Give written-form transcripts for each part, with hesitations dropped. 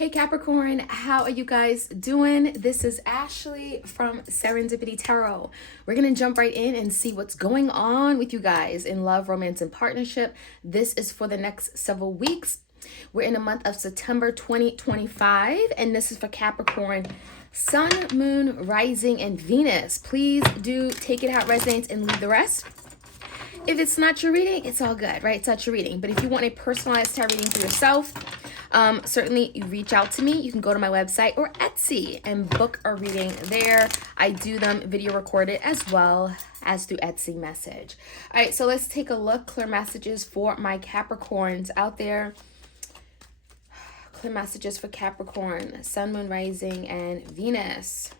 Hey Capricorn, how are you guys doing? This is Ashley from Serendipity Tarot. We're going to jump right in and see what's going on with you guys in love, romance, and partnership. This is for the next several weeks. We're in the month of September 2025, and this is for Capricorn, Sun, Moon, Rising, and Venus. Please do take it how it resonates and leave the rest. If it's not your reading, it's all good, right? It's not your reading. But if you want a personalized tarot reading for yourself, certainly you reach out to me. You can go to my website or Etsy and book a reading there. I do them video recorded as well as through Etsy message. All right, so let's take a look. Clear messages for my Capricorns out there. Clear messages for Capricorn, Sun, Moon, Rising, and Venus.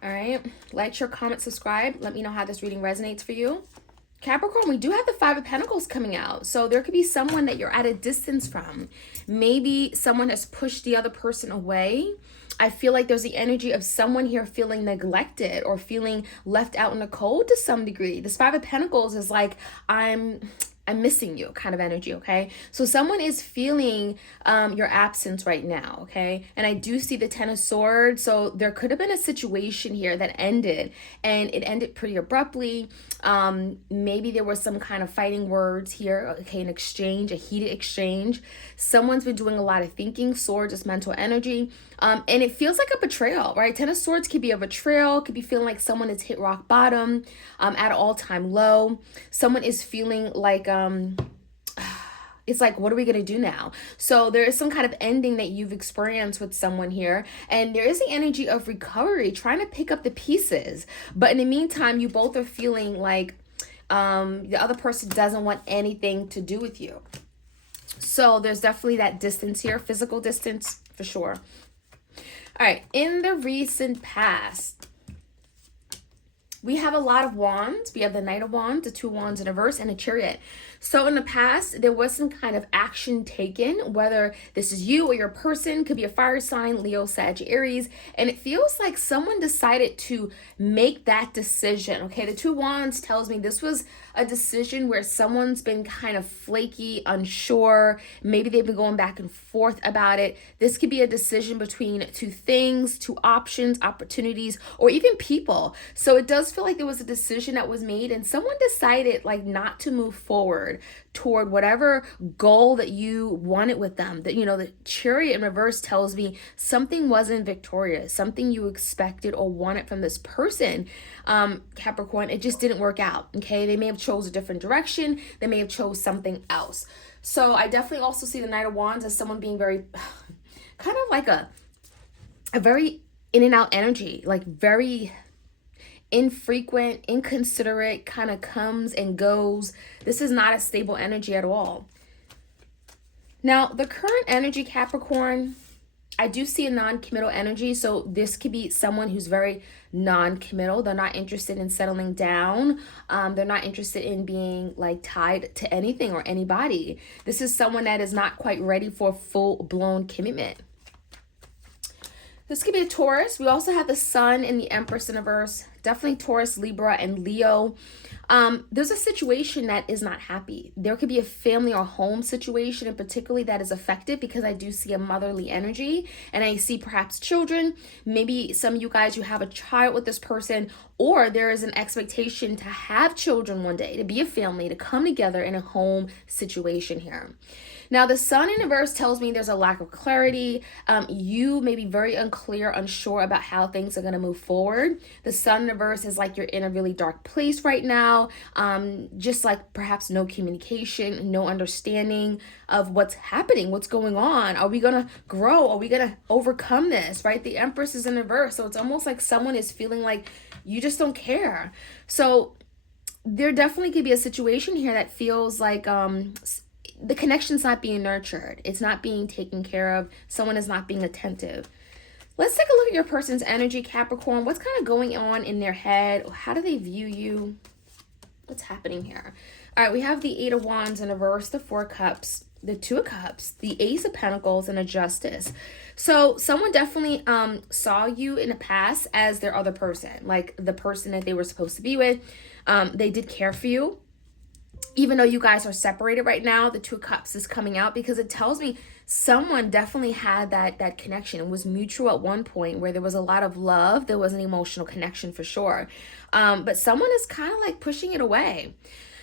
All right, like, share, comment, subscribe. Let me know how this reading resonates for you. Capricorn, we do have the Five of Pentacles coming out. So there could be someone that you're at a distance from. Maybe someone has pushed the other person away. I feel like there's the energy of someone here feeling neglected or feeling left out in the cold to some degree. This Five of Pentacles is like, I'm missing you kind of energy, okay? So someone is feeling your absence right now, okay? And I do see the Ten of Swords. So there could have been a situation here that ended, and it ended pretty abruptly. Maybe there was some kind of fighting words here, okay, an exchange, a heated exchange. Someone's been doing a lot of thinking. Swords is mental energy. And it feels like a betrayal, right? Ten of Swords could be a betrayal, could be feeling like someone has hit rock bottom, at an all-time low. Someone is feeling like, it's like, what are we going to do now? So there is some kind of ending that you've experienced with someone here. And there is the energy of recovery, trying to pick up the pieces. But in the meantime, you both are feeling like the other person doesn't want anything to do with you. So there's definitely that distance here, physical distance for sure. All right, in the recent past, we have a lot of wands. We have the Knight of Wands, the Two Wands in reverse, and a Chariot. So in the past, there was some kind of action taken, whether this is you or your person, could be a fire sign, Leo, Sag, Aries, and it feels like someone decided to make that decision, okay? The Two Wands tells me this was a decision where someone's been kind of flaky, unsure, maybe they've been going back and forth about it. This could be a decision between two things, two options, opportunities, or even people. So it does feel like there was a decision that was made and someone decided like not to move forward toward whatever goal that you wanted with them. That, you know, the Chariot in reverse tells me something wasn't victorious, something you expected or wanted from this person, Capricorn, it just didn't work out, okay? They may have chose a different direction. They may have chose something else. So I definitely also see the Knight of Wands as someone being very, kind of like a very in and out energy, like very infrequent, inconsiderate, kind of comes and goes. This is not a stable energy at all. Now, the current energy, Capricorn, I do see a non-committal energy. So this could be someone who's very non-committal. They're not interested in settling down. They're not interested in being like tied to anything or anybody. This is someone that is not quite ready for full-blown commitment. This could be a Taurus. We also have the Sun and the Empress in reverse. Definitely Taurus, Libra, and Leo. There's a situation that is not happy. There could be a family or home situation in particularly that is affected, because I do see a motherly energy and I see perhaps children. Maybe some of you guys, you have a child with this person, or there is an expectation to have children one day, to be a family, to come together in a home situation here. Now, the Sun in reverse tells me there's a lack of clarity. You may be very unclear, unsure about how things are going to move forward. The Sun in reverse is like you're in a really dark place right now. Just like perhaps no communication, no understanding of what's happening, what's going on. Are we going to grow? Are we going to overcome this, right? The Empress is in reverse. So it's almost like someone is feeling like you just don't care. So there definitely could be a situation here that feels like the connection's not being nurtured. It's not being taken care of. Someone is not being attentive. Let's take a look at your person's energy, Capricorn. What's kind of going on in their head? How do they view you? What's happening here? All right, we have the Eight of Wands in reverse, the Four of Cups, the Two of Cups, the Ace of Pentacles, and a Justice. So someone definitely saw you in the past as their other person, like the person that they were supposed to be with. They did care for you. even though you guys are separated right now, the Two of Cups is coming out because it tells me someone definitely had that connection. It was mutual at one point where there was a lot of love. There was an emotional connection for sure. But someone is kind of like pushing it away.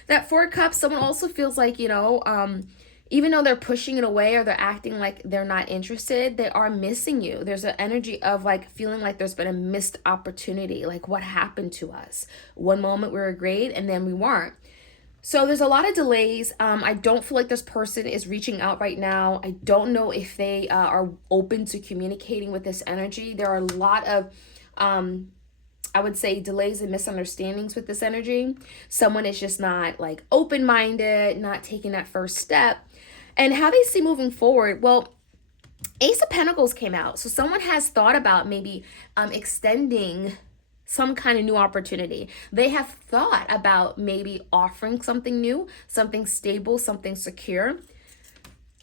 That Four of Cups, someone also feels like, even though they're pushing it away or they're acting like they're not interested, they are missing you. There's an energy of like feeling like there's been a missed opportunity. Like, what happened to us? One moment we were great and then we weren't. So there's a lot of delays. I don't feel like this person is reaching out right now. I don't know if they are open to communicating with this energy. There are a lot of I would say delays and misunderstandings with this energy. Someone is just not like open-minded, not taking that first step. And how they see moving forward, well, Ace of Pentacles came out. So someone has thought about maybe extending some kind of new opportunity. They have thought about maybe offering something new, something stable, something secure.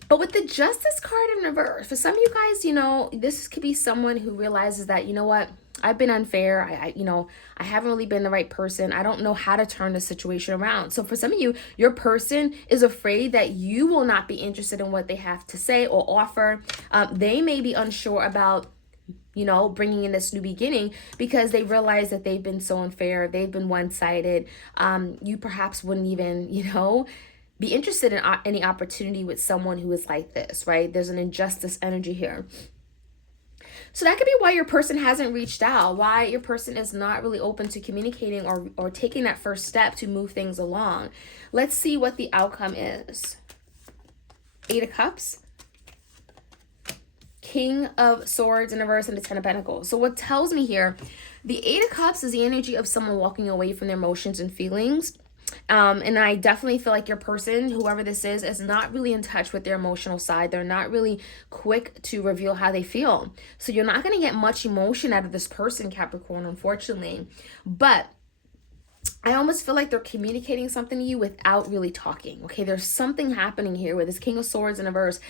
But with the Justice card in reverse, for some of you guys, this could be someone who realizes that, you know what, I've been unfair. I haven't really been the right person. I don't know how to turn the situation around. So for some of you, your person is afraid that you will not be interested in what they have to say or offer. They may be unsure about, bringing in this new beginning because they realize that they've been so unfair. They've been one-sided. You perhaps wouldn't even, be interested in any opportunity with someone who is like this, right? There's an injustice energy here. So that could be why your person hasn't reached out, why your person is not really open to communicating or taking that first step to move things along. Let's see what the outcome is. Eight of Cups, King of Swords in reverse, and the Ten of Pentacles. So what tells me here, the Eight of Cups is the energy of someone walking away from their emotions and feelings. And I definitely feel like your person, whoever this is not really in touch with their emotional side. They're not really quick to reveal how they feel. So you're not going to get much emotion out of this person, Capricorn, unfortunately. But I almost feel like they're communicating something to you without really talking. Okay, there's something happening here with this King of Swords in reverse.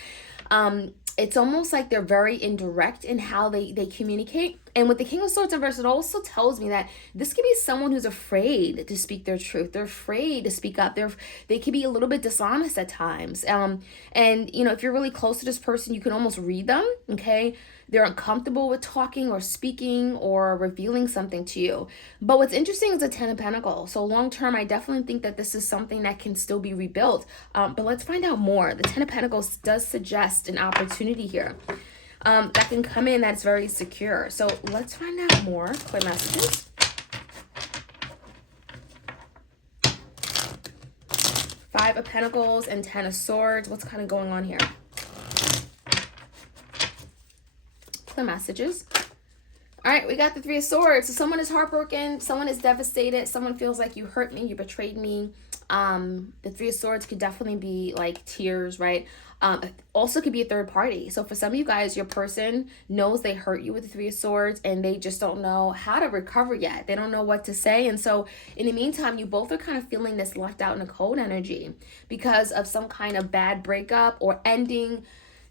It's almost like they're very indirect in how they communicate. And with the King of Swords in reverse, it also tells me that this could be someone who's afraid to speak their truth. They're afraid to speak up. They could be a little bit dishonest at times. And, if you're really close to this person, you can almost read them, okay? They're uncomfortable with talking or speaking or revealing something to you. But what's interesting is the Ten of Pentacles. So long term, I definitely think that this is something that can still be rebuilt. But let's find out more. The Ten of Pentacles does suggest an opportunity here that can come in that's very secure. So let's find out more. Clear messages. Five of Pentacles and Ten of Swords. What's kind of going on here? The messages. All right, we got the Three of Swords. So someone is heartbroken, someone is devastated, someone feels like you hurt me, you betrayed me. The Three of Swords could definitely be like tears, right? Also could be a third party. So for some of you guys, your person knows they hurt you with the Three of Swords and they just don't know how to recover yet. They don't know what to say. And so in the meantime, you both are kind of feeling this left out in the cold energy because of some kind of bad breakup or ending.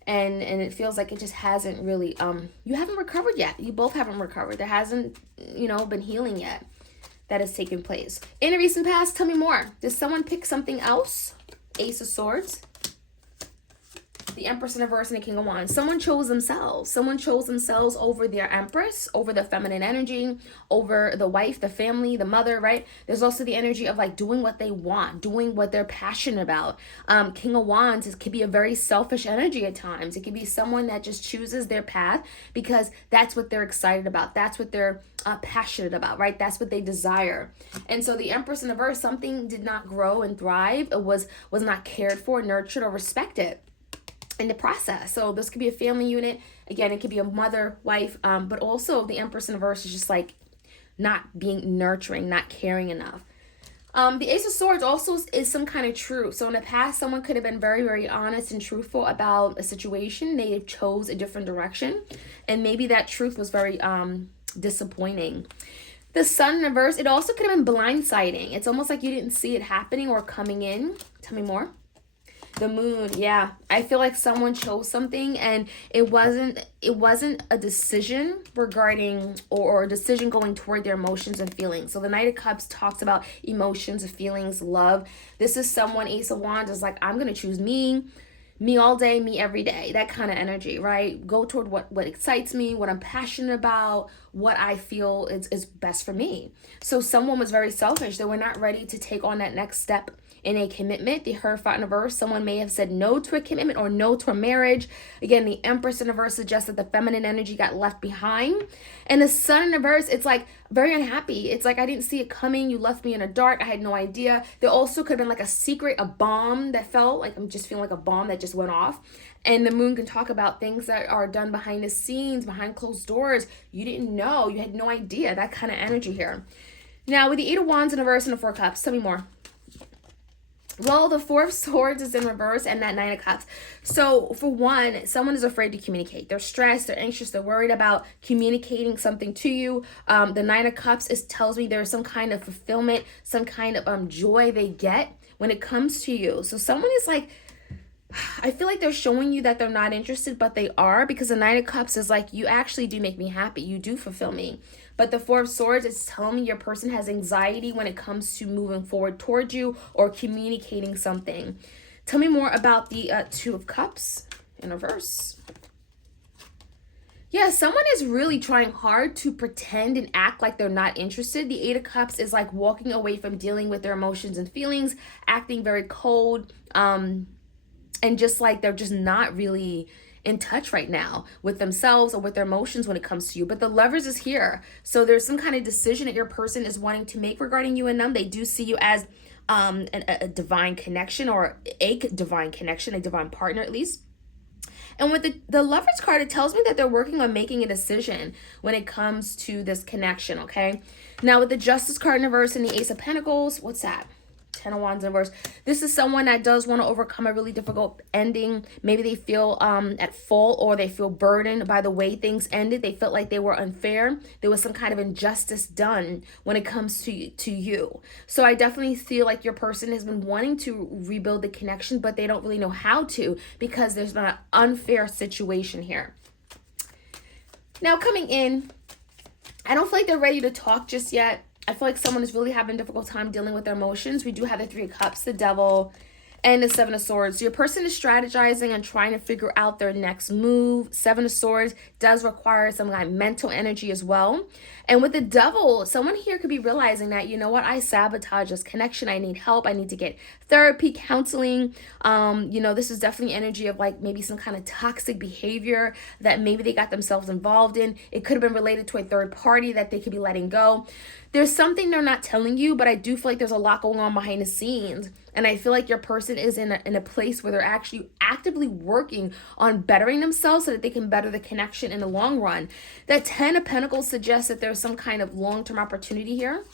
And it feels like it just hasn't really, you haven't recovered yet. You both haven't recovered. There hasn't, been healing yet that has taken place. In a recent past, tell me more. Did someone pick something else? Ace of Swords, the Empress in reverse, and the King of Wands. Someone chose themselves. Someone chose themselves over their Empress, over the feminine energy, over the wife, the family, the mother, right? There's also the energy of like doing what they want, doing what they're passionate about. King of Wands could be a very selfish energy at times. It could be someone that just chooses their path because that's what they're excited about. That's what they're passionate about, right? That's what they desire. And so the Empress in reverse, something did not grow and thrive. It was not cared for, nurtured, or respected in the process. So this could be a family unit. Again, it could be a mother, wife, but also the Empress in reverse is just like not being nurturing, not caring enough. The Ace of Swords also is some kind of truth. So in the past, someone could have been very, very honest and truthful about a situation. They chose a different direction. And maybe that truth was very disappointing. The Sun in reverse, it also could have been blindsiding. It's almost like you didn't see it happening or coming in. Tell me more. The moon, yeah. I feel like someone chose something and it wasn't a decision regarding or a decision going toward their emotions and feelings. So the Knight of Cups talks about emotions, feelings, love. This is someone, Ace of Wands is like, I'm gonna choose me all day, me every day. That kind of energy, right? Go toward what excites me, what I'm passionate about, what I feel is best for me. So someone was very selfish. They were not ready to take on that next step in a commitment. The Hierophant in reverse, someone may have said no to a commitment or no to a marriage. Again, the Empress in reverse suggests that the feminine energy got left behind. And the Sun in reverse, it's like very unhappy. It's like, I didn't see it coming. You left me in the dark. I had no idea. There also could have been like a secret, a bomb that fell. Like, I'm just feeling like a bomb that just went off. And the moon can talk about things that are done behind the scenes, behind closed doors. You didn't know. You had no idea. That kind of energy here. Now, with the Eight of Wands in reverse and the Four of Cups, tell me more. Well, the Four of Swords is in reverse and that Nine of Cups. So for one, someone is afraid to communicate. They're stressed, they're anxious, they're worried about communicating something to you. The Nine of Cups tells me there's some kind of fulfillment, some kind of joy they get when it comes to you. So someone is like, I feel like they're showing you that they're not interested, but they are, because the Nine of Cups is like, you actually do make me happy. You do fulfill me. But the Four of Swords is telling me your person has anxiety when it comes to moving forward towards you or communicating something. Tell me more about the Two of Cups in reverse. Yeah, someone is really trying hard to pretend and act like they're not interested. The Eight of Cups is like walking away from dealing with their emotions and feelings, acting very cold, and just like they're just not really in touch right now with themselves or with their emotions when it comes to you. But the Lovers is here. So there's some kind of decision that your person is wanting to make regarding you and them. They do see you as a divine connection, or a divine connection, a divine partner at least. And with the Lovers card, it tells me that they're working on making a decision when it comes to this connection, okay? Now with the Justice card in reverse and the Ace of Pentacles, what's that? Ten of Wands in reverse. This is someone that does want to overcome a really difficult ending. Maybe they feel at fault, or they feel burdened by the way things ended. They felt like they were unfair. There was some kind of injustice done when it comes to you. So I definitely feel like your person has been wanting to rebuild the connection, but they don't really know how to, because there's been an unfair situation here. Now coming in, I don't feel like they're ready to talk just yet. I feel like someone is really having a difficult time dealing with their emotions. We do have the Three of Cups, the Devil, and the Seven of Swords. So your person is strategizing and trying to figure out their next move. Seven of Swords does require some kind of mental energy as well. And with the Devil, someone here could be realizing that, you know what, I sabotage this connection. I need help. I need to get therapy, counseling. This is definitely energy of like maybe some kind of toxic behavior that maybe they got themselves involved in. It could have been related to a third party that they could be letting go. There's something they're not telling you, but I do feel like there's a lot going on behind the scenes. And I feel like your person is in a place where they're actually actively working on bettering themselves so that they can better the connection in the long run. That Ten of Pentacles suggests that there's some kind of long-term opportunity here.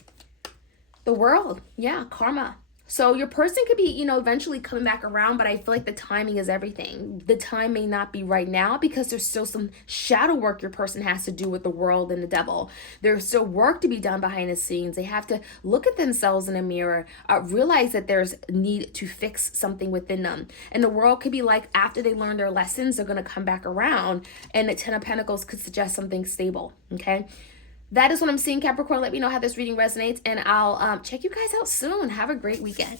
The World, yeah, karma. So your person could be, eventually coming back around, but I feel like the timing is everything. The time may not be right now because there's still some shadow work your person has to do with the World and the Devil. There's still work to be done behind the scenes. They have to look at themselves in a mirror, realize that there's need to fix something within them. And the World could be like, after they learn their lessons, they're going to come back around. And the Ten of Pentacles could suggest something stable, okay? That is what I'm seeing, Capricorn. Let me know how this reading resonates, and I'll check you guys out soon. Have a great weekend.